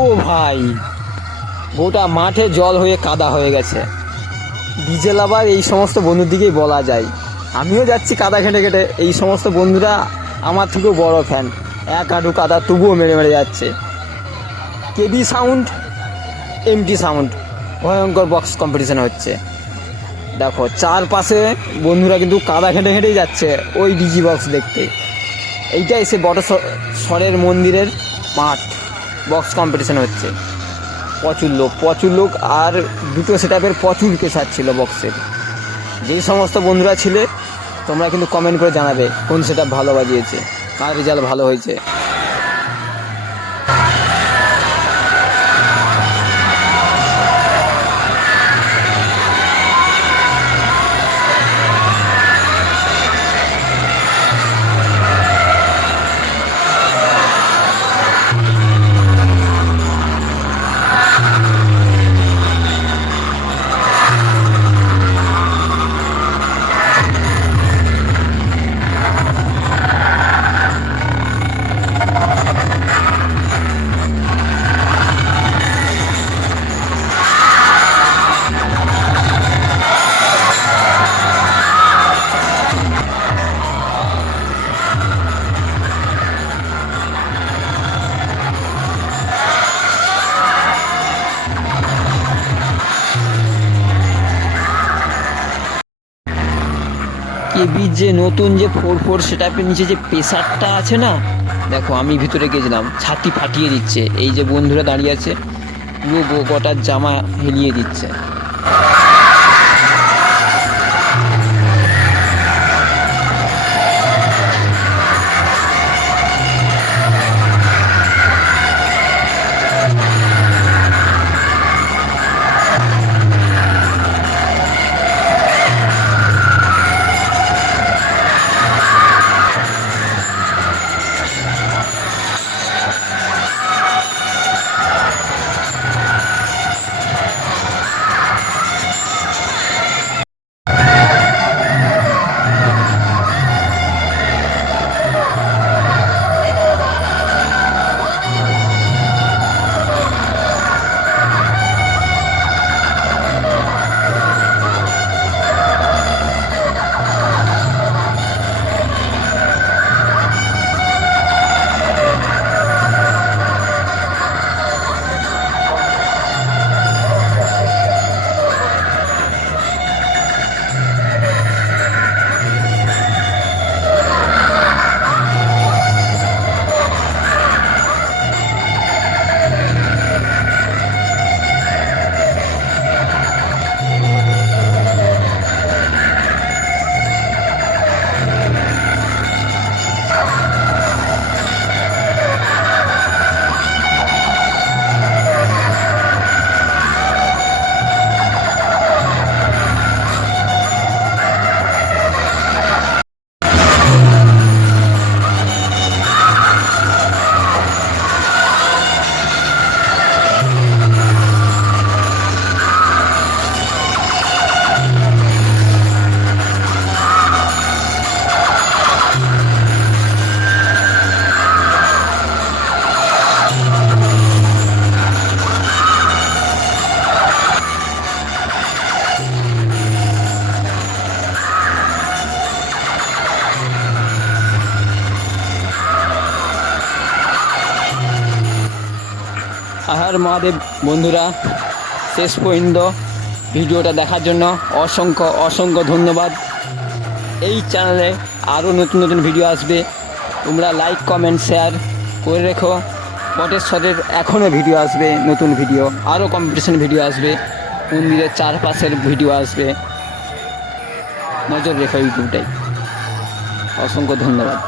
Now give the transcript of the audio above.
ও ভাই, গোটা মাঠে জল হয়ে কাদা হয়ে গেছে। ডিজে লাভার এই সমস্ত বন্ধুর দিকেই বলা যায়। আমিও যাচ্ছি কাদা ঘেঁটে ঘেঁটে, এই সমস্ত বন্ধুরা আমার থেকেও বড় ফ্যান। এক হাঁটু কাদা তবুও মেরে মেরে যাচ্ছে। কেবি সাউন্ড, এমটি সাউন্ড, ভয়ঙ্কর বক্স কম্পিটিশান হচ্ছে। দেখো চারপাশে বন্ধুরা কিন্তু কাদা ঘেঁটে ঘেঁটেই যাচ্ছে ওই ডিজি বক্স দেখতে। এইটাই সে বটেশ্বরের মন্দিরের মাঠ, বক্স কম্পিটিশান হচ্ছে। প্রচুর লোক আর দুটো সেটআপের প্রচুর প্রেসার ছিল বক্সের। যেই সমস্ত বন্ধুরা ছিলে তোমরা কিন্তু কমেন্ট করে জানাবে কোন সেটআপ ভালো বাজিয়েছে, কার রেজাল্ট ভালো হয়েছে। কেবির যে নতুন যে 4-4 সেটআপের নিচে যে প্রেসারটা আছে না, দেখো আমি ভিতরে গেছিলাম, ছাতি ফাটিয়ে দিচ্ছে। এই যে বন্ধুরা দাঁড়িয়ে আছে পুরো গোটার জামা হেলিয়ে দিচ্ছে। আহার মহাদেব বন্ধুরা, শেষ পর্যন্ত ভিডিওটা দেখার জন্য অসংখ্য ধন্যবাদ। এই চ্যানেলে আরও নতুন ভিডিও আসবে, তোমরা লাইক কমেন্ট শেয়ার করে রেখো। বটেশ্বরের এখনও ভিডিও আসবে, নতুন ভিডিও, আরও কম্পিটিশন ভিডিও আসবে, মন্দিরের চারপাশের ভিডিও আসবে। নজর রেখো ইউটিউবটাই। অসংখ্য ধন্যবাদ।